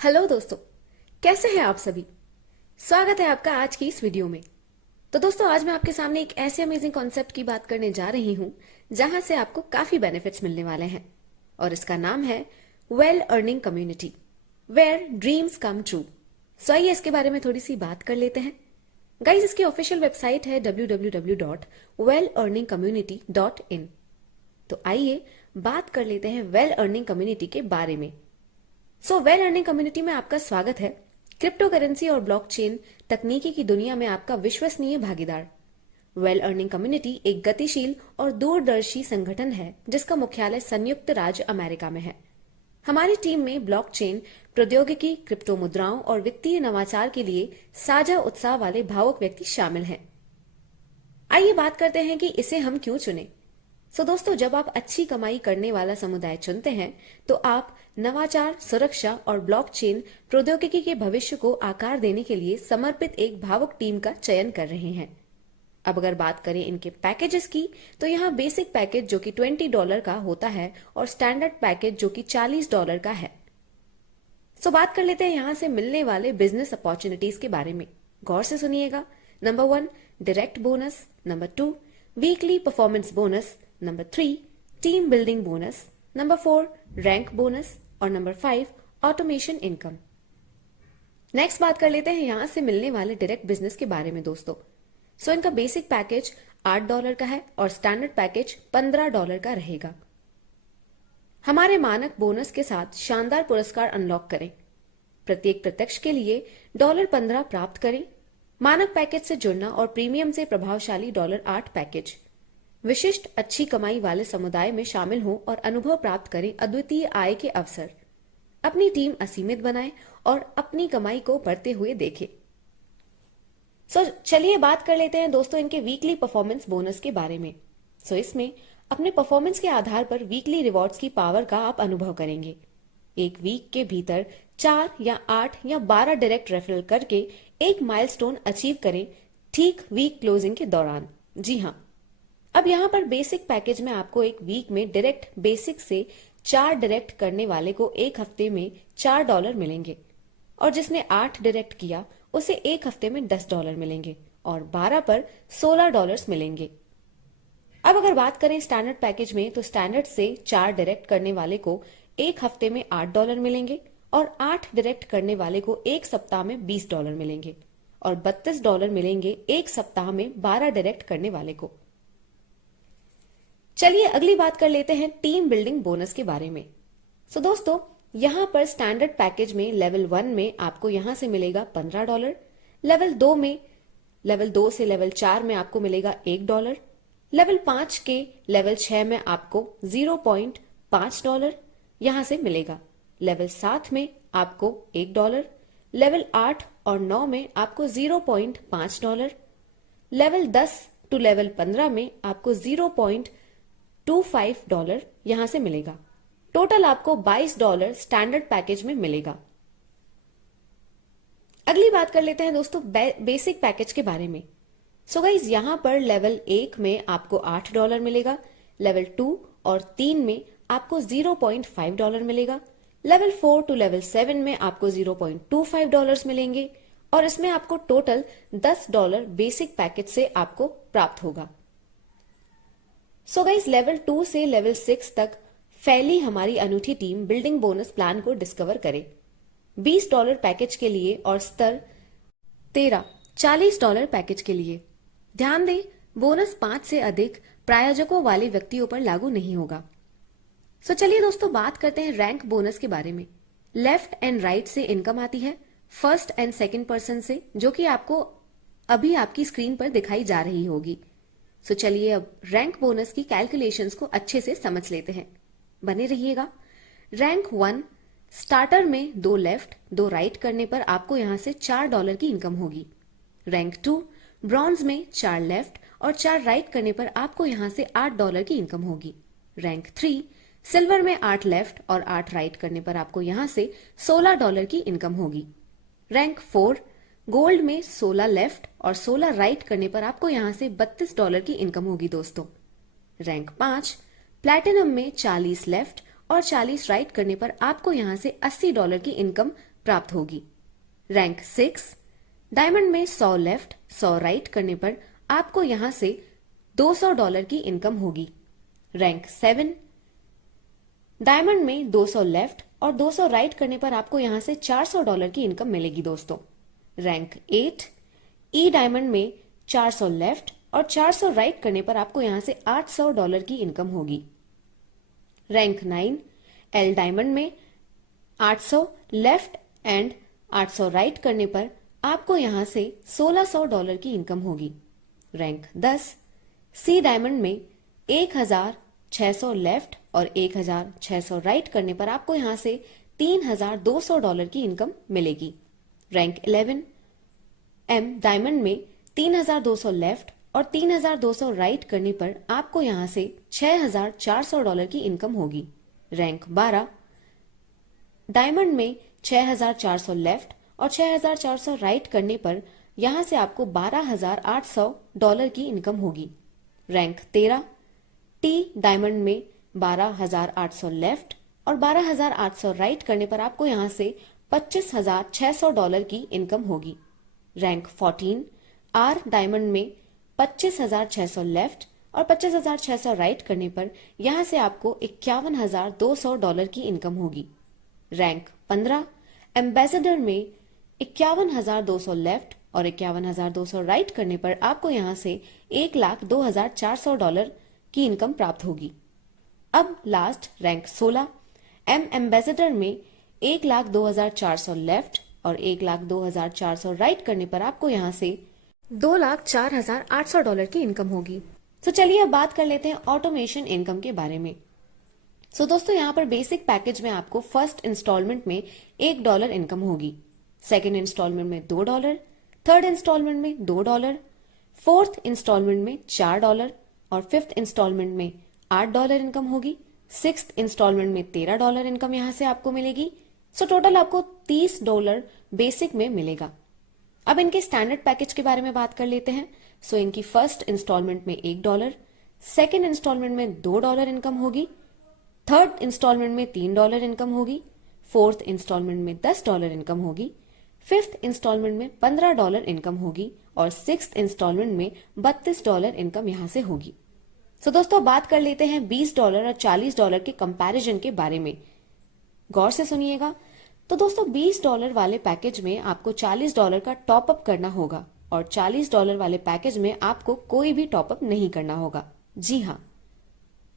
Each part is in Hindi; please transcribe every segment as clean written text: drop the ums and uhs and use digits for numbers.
हेलो दोस्तों, कैसे हैं आप सभी। स्वागत है आपका आज की इस वीडियो में। तो दोस्तों, आज मैं आपके सामने एक ऐसे अमेजिंग कॉन्सेप्ट की बात करने जा रही हूं जहां से आपको काफी बेनिफिट्स मिलने वाले हैं, और इसका नाम है well earning community, where dreams come true. So आइए इसके बारे में थोड़ी सी बात कर लेते हैं। गाइज, इसकी ऑफिशियल वेबसाइट है www.wellearningcommunity.in। तो आइए बात कर लेते हैं वेल अर्निंग कम्युनिटी के बारे में। वेल अर्निंग कम्युनिटी में आपका स्वागत है। क्रिप्टो करेंसी और ब्लॉकचेन तकनीकी की दुनिया में आपका विश्वसनीय भागीदार। वेल अर्निंग कम्युनिटी एक गतिशील और दूरदर्शी संगठन है जिसका मुख्यालय संयुक्त राज्य अमेरिका में है। हमारी टीम में ब्लॉकचेन प्रौद्योगिकी, क्रिप्टो मुद्राओं और वित्तीय नवाचार के लिए साझा उत्साह वाले भावुक व्यक्ति शामिल हैं। आइए बात करते हैं कि इसे हम क्यों चुने। दोस्तों, जब आप अच्छी कमाई करने वाला समुदाय चुनते हैं तो आप नवाचार, सुरक्षा और ब्लॉकचेन प्रौद्योगिकी के भविष्य को आकार देने के लिए समर्पित एक भावुक टीम का चयन कर रहे हैं। अब अगर बात करें इनके पैकेजेस की, तो यहाँ बेसिक पैकेज जो कि $20 का होता है और स्टैंडर्ड पैकेज जो कि $40 का है। बात कर लेते हैं यहाँ से मिलने वाले बिजनेस अपॉर्चुनिटीज के बारे में। गौर से सुनिएगा। Number 1, direct bonus. Number 2, weekly performance bonus. Number 3, team building bonus. Number 4, rank bonus. और नंबर 5, ऑटोमेशन इनकम। नेक्स्ट बात कर लेते हैं यहां से मिलने वाले डायरेक्ट बिजनेस के बारे में दोस्तों। इनका बेसिक पैकेज $8 का है और स्टैंडर्ड पैकेज $15 का रहेगा। हमारे मानक बोनस के साथ शानदार पुरस्कार अनलॉक करें। प्रत्येक प्रत्यक्ष के लिए $15 प्राप्त करें। मानक पैकेज से जुड़ना और प्रीमियम से प्रभावशाली $8 पैकेज। विशिष्ट अच्छी कमाई वाले समुदाय में शामिल हों और अनुभव प्राप्त करें अद्वितीय आय के अवसर। अपनी टीम असीमित बनाएं और अपनी कमाई को बढ़ते हुए देखें। चलिए बात कर लेते हैं दोस्तों इनके वीकली परफॉर्मेंस बोनस के बारे में। इसमें अपने परफॉर्मेंस के आधार पर वीकली रिवॉर्ड्स की पावर का आप अनुभव करेंगे। एक वीक के भीतर 4 या 8 या 12 डायरेक्ट रेफरल करके एक माइलस्टोन अचीव करें ठीक वीक क्लोजिंग के दौरान। जी हाँ, अब यहाँ पर बेसिक पैकेज में आपको एक वीक में डायरेक्ट बेसिक से 4 डायरेक्ट करने वाले को एक हफ्ते में $4 मिलेंगे, और जिसने 8 डायरेक्ट किया उसे एक हफ्ते में $10 मिलेंगे और 12 पर $16 मिलेंगे। अब अगर बात करें स्टैंडर्ड पैकेज में, तो स्टैंडर्ड से 4 डायरेक्ट करने वाले को एक हफ्ते में $8 मिलेंगे और 8 डायरेक्ट करने वाले को एक सप्ताह में $20 मिलेंगे और $32 मिलेंगे एक सप्ताह में 12 डायरेक्ट करने वाले को। चलिए अगली बात कर लेते हैं टीम बिल्डिंग बोनस के बारे में। दोस्तों, यहां पर स्टैंडर्ड पैकेज में लेवल 1 में आपको यहां से मिलेगा $15, लेवल 2 से लेवल 4 में आपको मिलेगा $1, लेवल 5 के लेवल 6 में आपको $0.5 यहां से मिलेगा, लेवल 7 में आपको $1, लेवल 8 और 9 में आपको $0.5, लेवल 10 टू लेवल 15 में आपको $0.25 यहां से मिलेगा। टोटल आपको $22 स्टैंडर्ड पैकेज में मिलेगा। अगली बात कर लेते हैं दोस्तों बेसिक पैकेज के बारे में। गाइज, यहां पर लेवल 1 में आपको $8 मिलेगा, लेवल 2 और 3 में आपको $0.5 मिलेगा, लेवल 4 टू लेवल 7 में आपको $0.25 मिलेंगे, और इसमें आपको टोटल $10 बेसिक पैकेज से आपको प्राप्त होगा। गाइज, लेवल 2 से लेवल 6 तक फैली हमारी अनूठी टीम बिल्डिंग बोनस प्लान को डिस्कवर करे। $20 पैकेज के लिए और स्तर 13 $40 पैकेज के लिए। ध्यान दें, बोनस 5 से अधिक प्रायोजकों वाले व्यक्तियों पर लागू नहीं होगा। चलिए दोस्तों बात करते हैं रैंक बोनस के बारे में। लेफ्ट एंड राइट से इनकम आती है, फर्स्ट एंड सेकंड पर्सन से, जो कि आपको अभी आपकी स्क्रीन पर दिखाई जा रही होगी। चलिए अब रैंक बोनस की कैलकुलेशंस को अच्छे से समझ लेते हैं। बने रहिएगा। रैंक 1 स्टार्टर में 2 लेफ्ट 2 राइट करने पर आपको यहां से $4 की इनकम होगी। रैंक 2 ब्रॉन्ज में 4 लेफ्ट और 4 राइट करने पर आपको यहां से $8 की इनकम होगी। रैंक 3 सिल्वर में 8 लेफ्ट और 8 राइट करने पर आपको यहां से $16 की इनकम होगी। रैंक 4 गोल्ड में 16 लेफ्ट और 16 राइट करने पर आपको यहां से $32 की इनकम होगी दोस्तों। रैंक 5 प्लैटिनम में 40 लेफ्ट और 40 राइट करने पर आपको यहां से $80 की इनकम प्राप्त होगी। रैंक 6, डायमंड में 100 लेफ्ट 100 राइट करने पर आपको यहां से $200 की इनकम होगी। रैंक 7, डायमंड में 200 लेफ्ट और 200 राइट करने पर आपको यहां से $400 की इनकम मिलेगी दोस्तों। रैंक 8, ई डायमंड में 400 लेफ्ट और 400 राइट करने पर आपको यहां से $800 की इनकम होगी। रैंक 9, एल डायमंड में 800 लेफ्ट एंड 800 राइट करने पर आपको यहां से $1600 की इनकम होगी। रैंक 10, सी डायमंड में 1600 लेफ्ट और 1600 राइट करने पर आपको यहां से $3200 की इनकम मिलेगी। रैंक 11, एम डायमंड में 3200 लेफ्ट और 3200 राइट करने पर आपको यहां से $6400 की इनकम होगी। रैंक 12, डायमंड में 6400 लेफ्ट और 6400 राइट करने पर यहां से आपको $12800 की इनकम होगी। रैंक 13, टी डायमंड में 12800 लेफ्ट और 12800 राइट करने पर आपको यहां से $25600 की इनकम होगी। रैंक 14, आर डायमंड में 25600 लेफ्ट और 25600 राइट करने पर यहां से आपको $51200 की इनकम होगी। रैंक 15, एम्बेसडर में 51200 लेफ्ट और 51200 राइट करने पर आपको यहां से $1,02,400 की इनकम प्राप्त होगी। अब लास्ट रैंक 16, एम एम्बेसडर में 1,02,400 लेफ्ट और 1,02,400 राइट करने पर आपको यहां से $2,04,800 की इनकम होगी। तो चलिए अब बात कर लेते हैं ऑटोमेशन इनकम के बारे में। दोस्तों यहाँ पर बेसिक पैकेज में आपको फर्स्ट इंस्टॉलमेंट में $1 इनकम होगी, सेकेंड इंस्टॉलमेंट में $2, थर्ड इंस्टॉलमेंट में $2, फोर्थ इंस्टॉलमेंट में $4 और फिफ्थ इंस्टॉलमेंट में $8 इनकम होगी, सिक्स्थ इंस्टॉलमेंट में $13 इनकम यहां से आपको मिलेगी। टोटल आपको $30 बेसिक में मिलेगा। अब इनके स्टैंडर्ड पैकेज के बारे में बात कर लेते हैं। इनकी फर्स्ट इंस्टॉलमेंट में $1, सेकेंड इंस्टॉलमेंट में $2 इनकम होगी, थर्ड इंस्टॉलमेंट में $3 इनकम होगी, फोर्थ इंस्टॉलमेंट में $10 इनकम होगी, फिफ्थ इंस्टॉलमेंट में $15 इनकम होगी और सिक्स्थ इंस्टॉलमेंट में $32 इनकम यहां से होगी। दोस्तों बात कर लेते हैं $20 और $40 के कंपैरिजन के बारे में। गौर से सुनिएगा। दोस्तों $20 वाले पैकेज में आपको $40 का टॉप अप करना होगा और $40 वाले पैकेज में आपको कोई भी टॉप अप नहीं करना होगा। जी हाँ,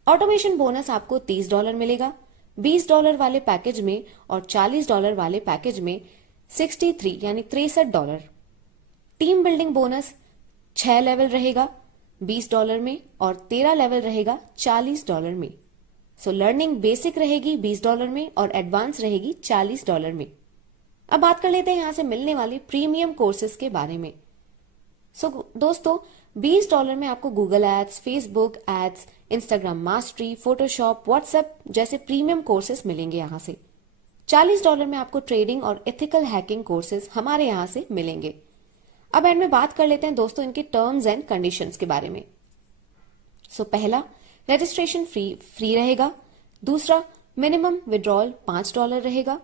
ऑटोमेशन बोनस आपको $30 मिलेगा $20 वाले पैकेज में और $40 वाले पैकेज में 63 यानी $63। टीम बिल्डिंग बोनस 6 लेवल रहेगा $20 में और 13 लेवल रहेगा $40 में। लर्निंग बेसिक रहेगी $20 में और एडवांस रहेगी $40 में। अब बात कर लेते हैं यहां से मिलने वाली प्रीमियम कोर्सेज के बारे में। दोस्तों $20 में आपको Google ads, Facebook ads, Instagram mastery, Photoshop, WhatsApp जैसे प्रीमियम कोर्सेज मिलेंगे यहां से। $40 में आपको ट्रेडिंग और एथिकल हैकिंग कोर्सेज हमारे यहां से मिलेंगे। अब एंड में बात कर लेते हैं दोस्तों इनके टर्म्स एंड कंडीशंस के बारे में। पहला, रजिस्ट्रेशन फ्री रहेगा। दूसरा, मिनिमम विड्रॉल $5 रहेगा।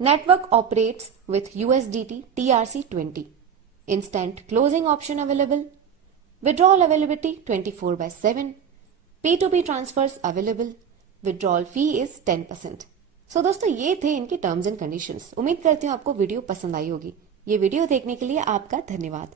Network operates with USDT TRC20। Instant closing option available. Withdrawal availability 24/7। P2P transfers available. Withdrawal fee is 10%। दोस्तों ये थे इनके टर्म्स एंड कंडीशंस। उम्मीद करती हूँ आपको वीडियो पसंद आई होगी। ये वीडियो देखने के लिए आपका धन्यवाद।